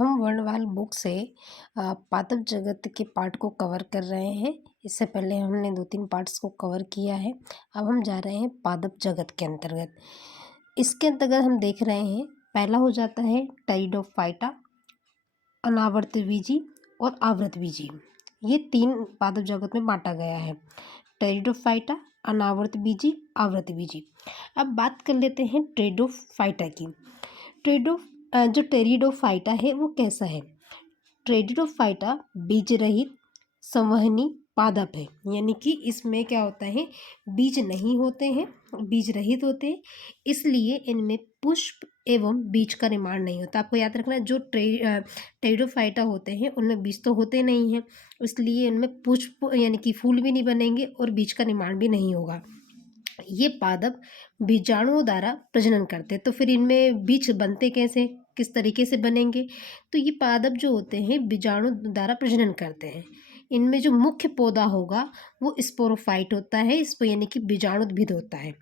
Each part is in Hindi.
हम वर्णमाला बुक से पादप जगत के पार्ट को कवर कर रहे हैं। इससे पहले हमने 2-3 पार्ट्स को कवर किया है। अब हम जा रहे हैं पादप जगत के अंतर्गत। इसके अंतर्गत हम देख रहे हैं, पहला हो जाता है टेरिडोफाइटा, अनावर्तबीजी और आवृतबीजी। ये 3 पादप जगत में बांटा गया है, टेरिडोफाइटा, अनावर्तबीजी, आवृतबीजी। अब बात कर लेते हैं टेरिडोफाइटा की। जो टेरिडोफाइटा है वो कैसा है? टेरिडोफाइटा बीज रहित संवहनी पादप है, यानी कि इसमें क्या होता है, बीज नहीं होते हैं, बीज रहित होते हैं, इसलिए इनमें पुष्प एवं बीज का निर्माण नहीं होता। आपको याद रखना, जो टेरिडोफाइटा होते हैं उनमें बीज तो होते नहीं हैं, इसलिए इनमें पुष्प यानी कि फूल भी नहीं बनेंगे और बीज का निर्माण भी नहीं होगा। ये पादप बीजाणुओं द्वारा प्रजनन करते हैं। तो फिर इनमें बीज बनते कैसे, किस तरीके से बनेंगे? तो ये पादप जो होते हैं बीजाणु द्वारा प्रजनन करते हैं। इनमें जो मुख्य पौधा होगा वो स्पोरोफाइट होता है, इसको यानी कि बीजाणुद्भिद होता है,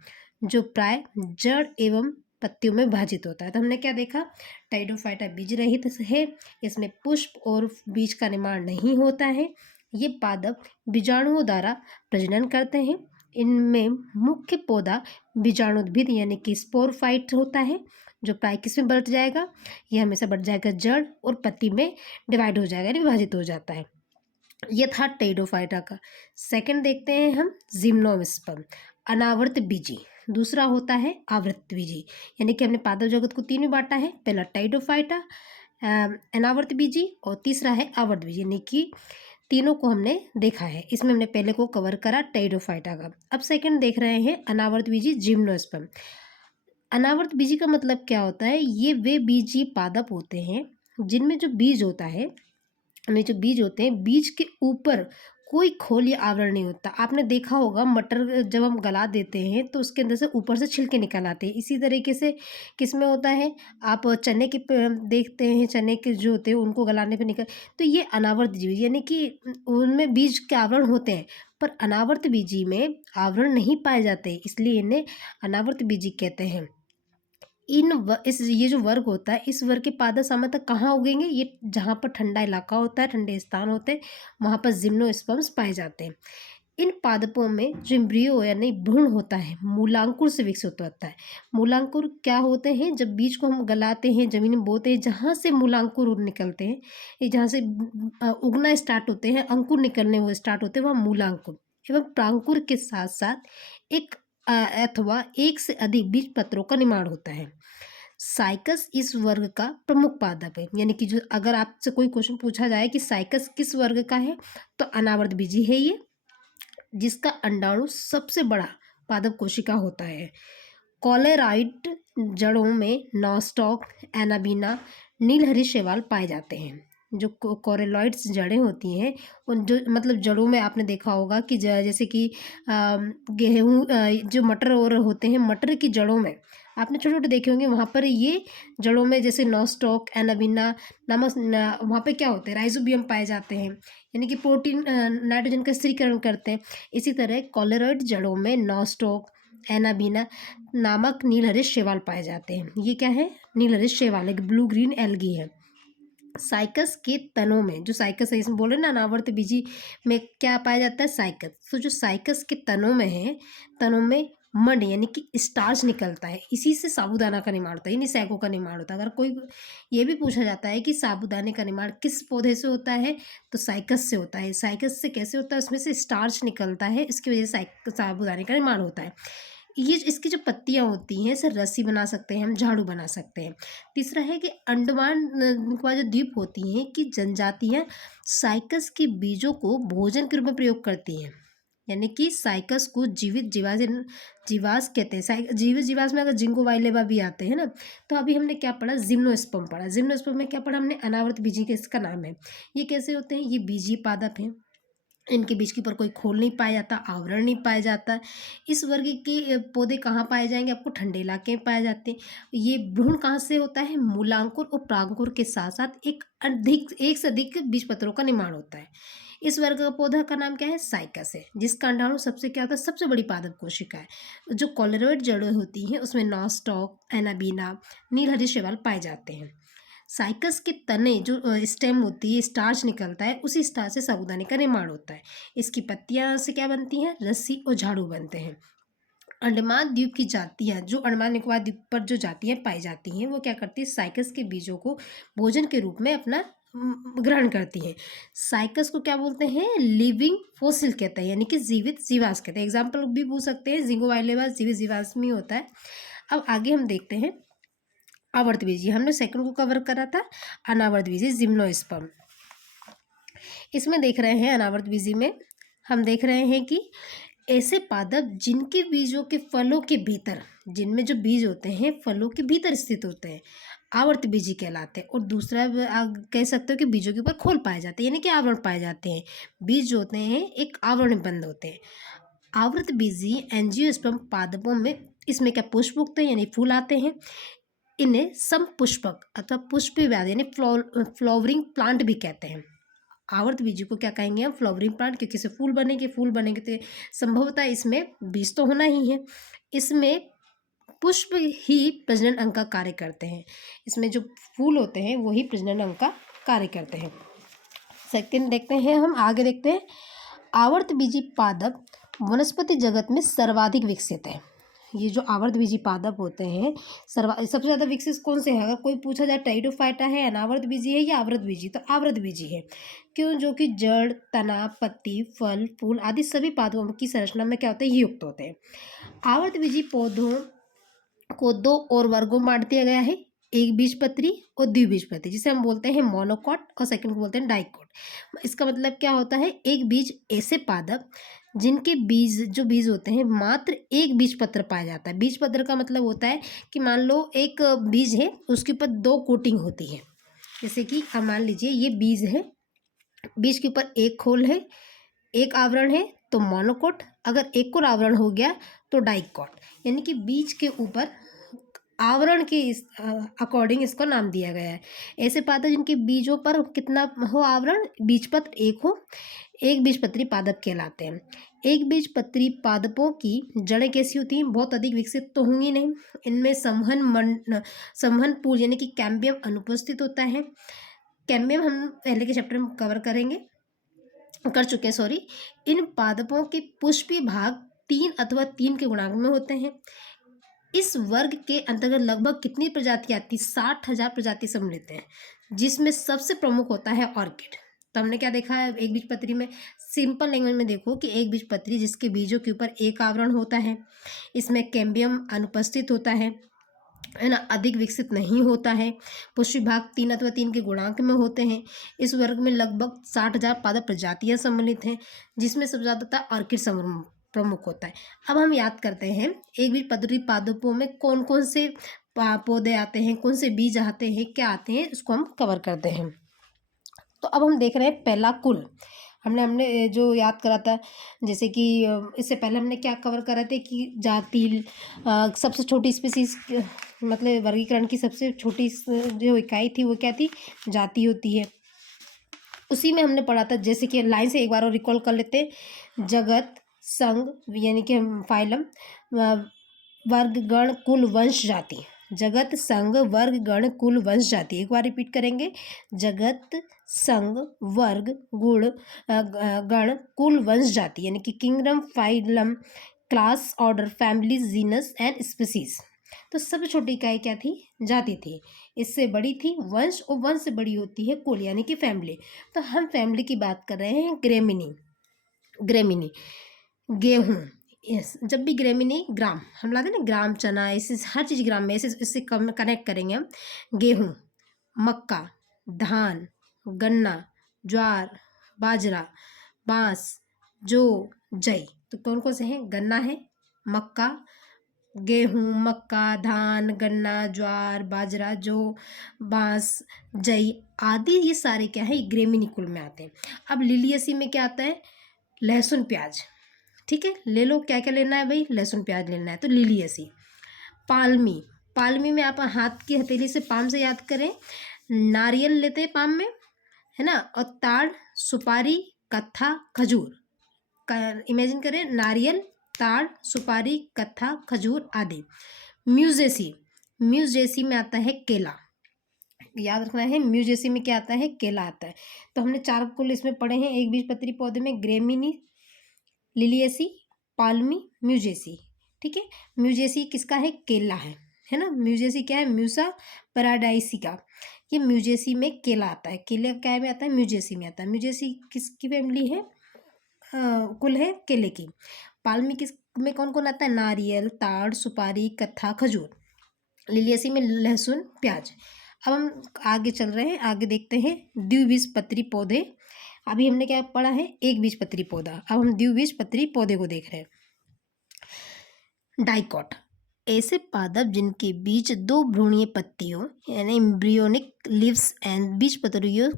जो प्राय जड़ एवं पत्तियों में विभाजित होता है। तो हमने क्या देखा, टेरिडोफाइटा बीज रहित है, इसमें पुष्प और बीज का निर्माण नहीं होता है। ये पादप बीजाणुओं द्वारा प्रजनन करते हैं। इनमें मुख्य पौधा बीजाणुद्भिद यानी कि स्पोरोफाइट होता है, जो प्राय किस में बढ़ जाएगा, ये हमेशा बढ़ जाएगा जड़ और पत्ती में डिवाइड हो जाएगा, यानी विभाजित हो जाता है। ये था टेरिडोफाइटा का। सेकंड देखते हैं हम जिम्नोस्पर्म, अनावर्त बीजी। दूसरा होता है आवृत बीजी, यानी कि हमने पादप जगत को 3 में बांटा है, पहला टेरिडोफाइटा, अनावर्त बीजी और तीसरा है आवर्त बीजी, यानी कि तीनों को हमने देखा है। इसमें हमने पहले को कवर करा टेरिडोफाइटा का। अब सेकंड देख रहे हैं अनावर्त बीजी जिम्नोस्पर्म। अनावर्त बीजी का मतलब क्या होता है? ये वे बीजी पादप होते हैं जिनमें जो बीज होता है, में जो बीज होते हैं, बीज के ऊपर कोई खोल या आवरण नहीं होता। आपने देखा होगा मटर जब हम गला देते हैं तो उसके अंदर से ऊपर से छिलके निकल आते हैं। इसी तरीके से किस में होता है, आप चने के देखते हैं, चने के जो होते हैं उनको गलाने पे निकल, तो ये अनावर्त बीज यानी कि उनमें बीज के आवरण होते हैं, पर अनावर्त बीजी में आवरण नहीं पाए जाते, इसलिए इन्हें अनावर्त बीजी कहते हैं। ये जो वर्ग होता है, इस वर्ग के पादप सामान्यतः कहाँ उगेंगे? ये जहाँ पर ठंडा इलाका होता है, ठंडे स्थान होते हैं, वहाँ पर जिम्नोस्पर्म्स पाए जाते हैं। इन पादपों में जो एम्ब्रियो यानी भ्रूण होता है, मूलांकुर से विकसित होता है। मूलांकुर क्या होते हैं? जब बीज को हम गलाते हैं, जमीन में बोते हैं, जहाँ से मूलांकुर निकलते हैं, ये जहाँ से उगना स्टार्ट होते हैं, अंकुर निकलने वो स्टार्ट होते हैं, वह मूलांकुर एवं प्रांकुर के साथ साथ एक अथवा एक से अधिक बीज पत्रों का निर्माण होता है। साइकस इस वर्ग का प्रमुख पादप है, यानी कि जो अगर आपसे कोई क्वेश्चन पूछा जाए कि साइकस किस वर्ग का है, तो अनावर्त बीजी है ये, जिसका अंडाणु सबसे बड़ा पादप कोशिका होता है। कॉलेराइड जड़ों में नॉस्टॉक, एनाबीना, नीलहरी शैवाल पाए जाते हैं। जो कोरेलॉइड्स जड़ें होती हैं, उन जो मतलब जड़ों में आपने देखा होगा कि जैसे कि गेहूँ, जो मटर और होते हैं, मटर की जड़ों में आपने छोटे छोटे देखे होंगे, वहाँ पर ये जड़ों में जैसे नॉस्टॉक, एनाबीना नामक वहाँ पे क्या होते हैं, राइजोबियम पाए जाते हैं, यानी कि प्रोटीन नाइट्रोजन का स्थिरीकरण करते हैं। इसी तरह कॉलेरॉइड जड़ों में नॉस्टॉक, एनाबीना नामक नीलहरित शैवाल पाए जाते हैं। ये क्या है? नीलहरित शैवाल, एक ब्लू ग्रीन एल्गी है। साइकस के तनों में, जो साइकस है, इसमें बोले ना अनावर्त बीजी में क्या पाया जाता है, साइकस। तो जो साइकस के तनों में है, तनों में मड यानी कि स्टार्च निकलता है, इसी से साबूदाना का निर्माण होता है, यानी सैगो का निर्माण होता है। अगर कोई ये भी पूछा जाता है कि साबूदाने का निर्माण किस पौधे से होता है, तो साइकस से होता है। साइकस से कैसे होता है? उसमें से स्टार्च निकलता है, इसकी वजह से साबूदाने का निर्माण होता है। ये इसकी जो पत्तियां होती हैं, इसे रस्सी बना सकते हैं, हम झाड़ू बना सकते हैं। तीसरा है कि अंडमान निकोबार जो द्वीप होती हैं की जनजातियां साइकस के बीजों को भोजन के रूप में प्रयोग करती हैं, यानी कि साइकस को जीवित जीवास कहते हैं। जीवित जीवास में अगर जिंको वाइलेबा भी आते हैं ना, तो अभी हमने क्या पढ़ा, जिम्नोस्पर्म पढ़ा। जिम्नोस्पर्म में क्या पढ़ा हमने, अनावर्त बीजी के इसका नाम है। ये कैसे होते हैं? ये बीजी पादप हैं, इनके बीच के ऊपर कोई खोल नहीं पाया जाता, आवरण नहीं पाया जाता। इस वर्ग के पौधे कहाँ पाए जाएंगे? आपको ठंडे इलाके में पाए जाते हैं। ये भ्रूण कहाँ से होता है? मूलांकुर और प्रांकुर के साथ साथ एक से अधिक बीज पत्रों का निर्माण होता है। इस वर्ग का पौधा का नाम क्या है? साइकस है, जिसका अंडाणु सबसे क्या होता है, सबसे बड़ी पादप कोशिका है। जो कॉलेरॉइड जड़ें होती हैं उसमें नॉस्टॉक, एनाबीना, नीलहरित शैवाल पाए जाते हैं। साइकस के तने जो स्टेम होती है, स्टार्च निकलता है, उसी स्टार्च से साबूदाने का निर्माण होता है। इसकी पत्तियां से क्या बनती हैं? रस्सी और झाड़ू बनते हैं। अंडमान द्वीप की जातियां, जो अंडमान निकोबार द्वीप पर जो जातियां पाई जाती हैं, वो क्या करती है? साइकस के बीजों को भोजन के रूप में अपना ग्रहण करती हैं। साइकस को क्या बोलते हैं? लिविंग फोसिल कहते हैं, यानी कि जीवित जीवाश्म कहते हैं। एग्जाम्पल भी पूछ सकते हैं, जिंगोबाइलोबा जीवित जीवाश्म ही होता है। अब आगे हम देखते हैं आवर्तबीजी। हमने सेकंड को कवर करा था, अनावर्तबीजी जिम्नोस्पर्म। इसमें देख रहे हैं अनावर्तबीजी में हम देख रहे हैं कि ऐसे पादप जिनके बीजों के फलों के भीतर, जिनमें जो बीज होते हैं फलों के भीतर स्थित होते हैं, आवर्तबीजी कहलाते हैं। और दूसरा कह सकते हो कि बीजों के ऊपर खोल पाए जाते हैं, यानी कि आवरण पाए जाते हैं। बीज जो होते हैं एक आवरण बंद होते हैं। आवर्तबीजी एंजियोस्पर्म पादपों में इसमें क्या पुष्प उगते हैं, यानी फूल आते हैं। इन्हें समपुष्पक अथवा पुष्पव्याध यानी फ्लावरिंग प्लांट भी कहते हैं। आवर्तबीजी को क्या कहेंगे हम? फ्लावरिंग प्लांट, क्योंकि इससे फूल बनेंगे तो संभवतः इसमें बीज तो होना ही है। इसमें पुष्प ही प्रजनन अंग का कार्य करते हैं। इसमें जो फूल होते हैं वही प्रजनन अंग का कार्य करते हैं। सेकंड देखते हैं, हम आगे देखते हैं। आवर्तबीजी पादप वनस्पति जगत में सर्वाधिक विकसित है। ये जो आवर्तबीजी पादप होते हैं सबसे ज़्यादा विकसित कौन से हैं? अगर कोई पूछा जाए टेरिडोफाइटा है, अनावर्तबीजी है या आवृतबीजी, तो आवृतबीजी है। क्यों? जो कि जड़, तना, पत्ती, फल, फूल आदि सभी पादपों की संरचना में क्या होते हैं? युक्त होते हैं। आवर्तबीजी पौधों को दो और वर्गों में बांट दिया गया है, एक बीजपत्री और द्विबीजपत्री, जिसे हम बोलते हैं मोनोकॉट और सेकंड को बोलते हैं डाइकोट। इसका मतलब क्या होता है? एक बीज ऐसे पादप जिनके बीज होते हैं मात्र एक बीजपत्र पाया जाता है। बीजपत्र का मतलब होता है कि मान लो एक बीज है, उसके ऊपर दो कोटिंग होती है। जैसे कि अब मान लीजिए ये बीज है, बीज के ऊपर एक खोल है, एक आवरण है, तो मोनोकोट। अगर एक और आवरण हो गया तो डाइकोट, यानी कि बीज के ऊपर आवरण के अकॉर्डिंग इसको नाम दिया गया है। ऐसे पादप जिनके बीजों पर कितना हो आवरण? बीजपत्र एक हो, एक बीजपत्री पादप कहलाते हैं। एक बीजपत्री पादपों की जड़ें कैसी होती हैं? बहुत अधिक विकसित तो होंगी नहीं। इनमें संवहन पूल यानी कि कैम्बियम अनुपस्थित होता है। कैम्बियम हम पहले के चैप्टर में कवर कर चुके हैं, सॉरी। इन पादपों के पुष्पीय भाग 3 अथवा 3 के गुणांक में होते हैं। इस वर्ग के अंतर्गत लगभग कितनी प्रजाति आती? 60,000 प्रजाति सम्मिलित हैं, जिसमें सबसे प्रमुख होता है ऑर्किड। तो हमने क्या देखा है एक बीजपत्री में? सिंपल लैंग्वेज में देखो कि एक बीजपत्री जिसके बीजों के ऊपर एक आवरण होता है, इसमें कैम्बियम अनुपस्थित होता है ना, अधिक विकसित नहीं होता है, पुष्पी भाग 3 अथवा 3 के गुणांक में होते हैं। इस वर्ग में लगभग 60,000 पादप प्रजातियां सम्मिलित हैं, जिसमें सबसे ज़्यादा ऑर्किड प्रमुख होता है। अब हम याद करते हैं एक बीजपत्री पादपों में कौन कौन से पौधे आते हैं, कौन से बीज आते हैं, क्या आते हैं, इसको हम कवर करते हैं। तो अब हम देख रहे हैं पहला कुल। हमने जो याद करा था, जैसे कि इससे पहले हमने क्या कवर करा थे कि जाति, सबसे छोटी स्पीसीज मतलब वर्गीकरण की सबसे छोटी जो इकाई थी वो क्या थी? जाति होती है। उसी में हमने पढ़ा था, जैसे कि लाइन से एक बार और रिकॉल कर लेते हैं। जगत, संघ यानी कि फाइलम, वर्ग, गण, कुल, वंश, जाति। जगत, संघ, वर्ग, गण, कुल, वंश, जाति। एक बार रिपीट करेंगे। जगत, संघ, वर्ग, गण, कुल, वंश, जाति, यानी कि kingdom, phylum, class, order, family, genus and species. तो सबसे छोटी इकाई क्या थी? जाति थी। इससे बड़ी थी वंश, और वंश से बड़ी होती है कुल यानी कि फैमिली। तो हम फैमिली की बात कर रहे हैं। ग्रेमिनी गेहूँ। यस, जब भी ग्रेमिनी ग्राम हम लाते हैं ना, ग्राम चना, ऐसे हर चीज़ ग्राम में, ऐसे इससे कनेक्ट करेंगे हम। गेहूँ, मक्का, धान, गन्ना, ज्वार, बाजरा, बांस, जौ, जई। तो कौन कौन से हैं? गन्ना है, मक्का, गेहूँ, मक्का, धान, गन्ना, ज्वार, बाजरा, जौ, बांस, जई आदि, ये सारे क्या है? ग्रेमिनी कुल में आते हैं। अब लिलियसी में क्या आता है? लहसुन, प्याज। ठीक है, ले लो क्या क्या लेना है भाई? लहसुन प्याज लेना है, तो लिलियसी। पालमी में आप हाथ की हथेली से पाम से याद करें, नारियल लेते हैं पाम में, है ना, और ताड़, सुपारी, कत्था, खजूर। इमेजिन करें, नारियल, ताड़, सुपारी, कत्था, खजूर आदि। म्यूजेसी में आता है केला। याद रखना है। म्यूजेसी में क्या आता है, केला आता है। तो हमने 4 कुल इसमें पढ़े हैं एकबीजपत्री पौधे में, ग्रेमिनी, लिलिएसी, पाल्मी, म्यूजेसी। ठीक है, म्यूजेसी किसका है, केला है ना। म्यूजेसी क्या है, म्यूसा पैराडाइसिका, ये म्यूजेसी में केला आता है। केले क्या में आता है, म्यूजेसी में आता है। म्यूजेसी किसकी फैमिली है, कुल है केले की। पाल्मी किस में कौन कौन आता है, नारियल, ताड़, सुपारी, कत्था, खजूर। लिलियसी में लहसुन, प्याज। अब हम आगे चल रहे हैं, आगे देखते हैं द्विबीजपत्री पौधे। अभी हमने क्या पढ़ा है, एक बीजपत्री पौधा, अब हम द्विबीजपत्री पौधे को देख रहे हैं। डाइकॉट, ऐसे पादप जिनके बीज 2 भ्रूणीय पत्तियों यानी एम्ब्रियोनिक लीव्स एंड बीजपत्रियों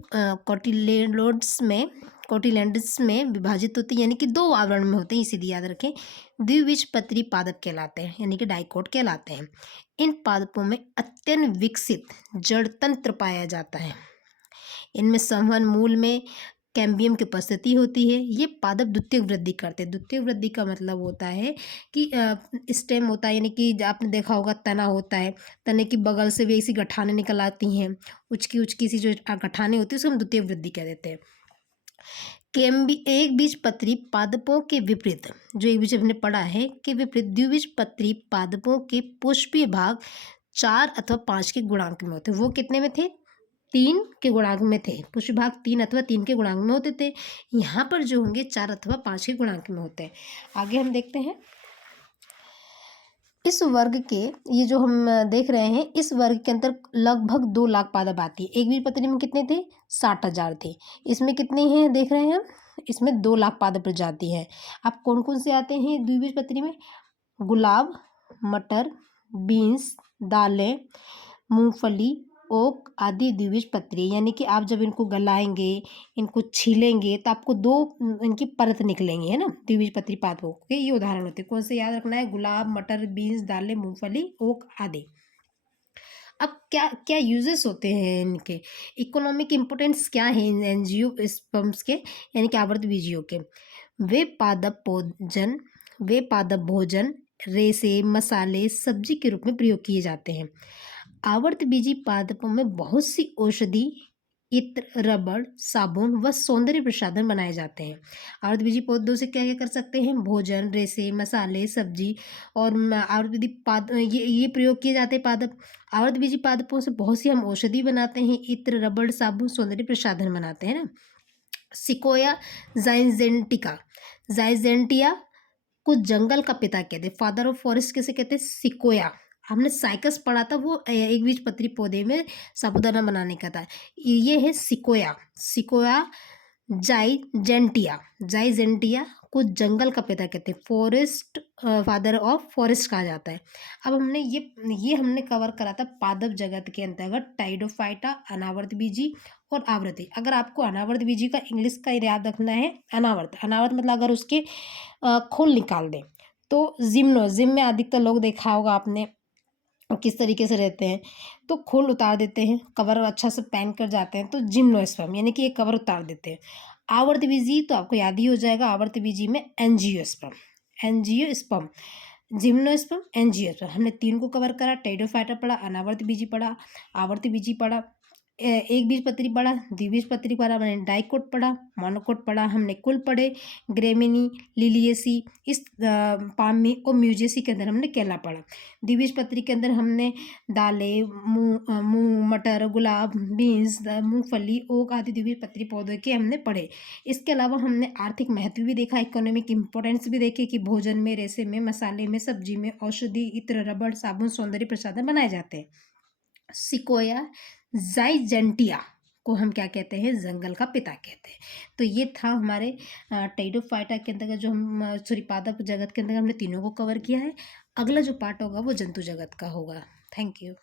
कोटिलेडन्स में विभाजित होते हैं, यानी कि 2 आवरण में होते हैं, इसीलिए याद रखें। द्विबीजपत्री पादप कहलाते हैं, यानी कि डाइकॉट कहलाते हैं। इन पादपों में अत्यंत विकसित जड़ तंत्र पाया जाता है। इनमें संवहन मूल में कैम्बियम की उपस्थिति होती है। ये पादप द्वितीयक वृद्धि करते हैं। द्वितीयक वृद्धि का मतलब होता है कि स्टेम होता है, यानी कि आपने देखा होगा तना होता है, तने की बगल से भी ऐसी गठाने निकल आती हैं, उचकी सी जो गठाने होती है उसको हम द्वितीयक वृद्धि कह देते हैं। एक बीजपत्री पादपों के विपरीत, जो एक बीज हमने पढ़ा है, के विपरीत द्विबीजपत्री पादपों के पुष्पीय भाग 4 अथवा 5 के गुणांक में होते हैं। वो कितने में थे, 3 के गुणांक में थे। पुष्प भाग 3 अथवा 3 के गुणांक में होते थे। यहाँ पर जो होंगे 4 अथवा 5 के गुणांक में होते हैं। आगे हम देखते हैं इस वर्ग के, ये जो हम देख रहे हैं, इस वर्ग के अंदर लगभग 2 लाख पादप आती है। एक बीजपत्री में कितने थे, 60,000 थे। इसमें कितने हैं देख रहे हैं हम, इसमें 2 लाख पादप प्रजाति है। अब कौन कौन से आते हैं द्विबीजपत्री में, गुलाब, मटर, बीन्स, दालें, मूंगफली, ओक आदि द्विबीजपत्री। यानी कि आप जब इनको गलाएंगे, इनको छीलेंगे तो आपको 2 इनकी परत निकलेंगी, है ना। द्विबीजपत्री पादपों के ये उदाहरण होते हैं। कौन से याद रखना है, गुलाब, मटर, बीन्स, दालें, मूंगफली, ओक आदि। अब क्या क्या यूजेस होते हैं इनके, इकोनॉमिक इम्पोर्टेंस क्या है इन एंजियोस्पर्म्स के, यानी कि आवर्तबीजियों के। वे पादप भोजन, रेशे, मसाले, सब्जी के रूप में प्रयोग किए जाते हैं। आवर्तबीजी पादपों में बहुत सी औषधि, इत्र, रबड़, साबुन व सौंदर्य प्रसाधन बनाए जाते हैं। आवर्तबीजी पौधों से क्या क्या कर सकते हैं, भोजन, रेशे, मसाले, सब्जी और आवर्तबीजी ये प्रयोग किए जाते हैं पादप। आवर्तबीजी पादपों से बहुत सी हम औषधि बनाते हैं, इत्र, रबड़, साबुन, सौंदर्य प्रसाधन बनाते हैं ना। सिकोया जाइजेंटिया को जंगल का पिता कहते हैं, फादर ऑफ फॉरेस्ट कैसे कहते हैं, सिकोया। हमने साइकस पढ़ा था, वो एक बीजपत्री पौधे में साबूदाना बनाने का था। ये है सिकोया जाइजेंटिया को जंगल का पिता कहते हैं, फॉरेस्ट फादर ऑफ फॉरेस्ट कहा जाता है। अब हमने ये हमने कवर करा था पादप जगत के अंतर्गत टाइडोफाइटा, अनावर्तबीजी और आवृत्ति। अगर आपको अनावर्तबीजी का इंग्लिश का याद रखना है, अनावर्त मतलब अगर उसके खोल निकाल दें तो जिम में अधिकतर लोग देखा होगा आपने किस तरीके से रहते हैं, तो खोल उतार देते हैं, कवर अच्छा से पहन कर जाते हैं, तो जिम्नोस्पर्म यानी कि ये कवर उतार देते हैं। आवर्तबीजी तो आपको याद ही हो जाएगा, आवर्तबीजी में एंजियोस्पर्म, जिम्नोस्पर्म, एंजियोस्पर्म। हमने 3 को कवर करा, टेरिडोफाइटा पढ़ा, अनावर्तबीजी पढ़ा, आवर्तबीजी पढ़ा, एक बीजपत्री पढ़ा, द्विबीजपत्री पढ़ा, मैंने डाइकोट पढ़ा, मोनोकोट पढ़ा, हमने कुल पढ़े, ग्रेमिनी, लिलिएसी, इस पामी और म्यूजेसी के अंदर हमने केला पढ़ा। द्विबीजपत्री के अंदर हमने दालें, मूंग, मटर, गुलाब, बीन्स, मूंगफली, ओक आदि द्विबीजपत्री पौधों के हमने पढ़े। इसके अलावा हमने आर्थिक महत्व भी देखा, इकोनॉमिक इम्पोर्टेंस भी देखे कि भोजन में, रेशे में, मसाले में, सब्जी में औषधि, इत्र, रबड़, साबुन, सौंदर्य प्रसाधन बनाए जाते हैं। सिकोया जाइजेंटिया को हम क्या कहते हैं, जंगल का पिता कहते हैं। तो ये था हमारे टेरिडोफाइटा के अंतर्गत जो हम पादप जगत के अंदर हमने तीनों को कवर किया है। अगला जो पार्ट होगा वो जंतु जगत का होगा। Thank you.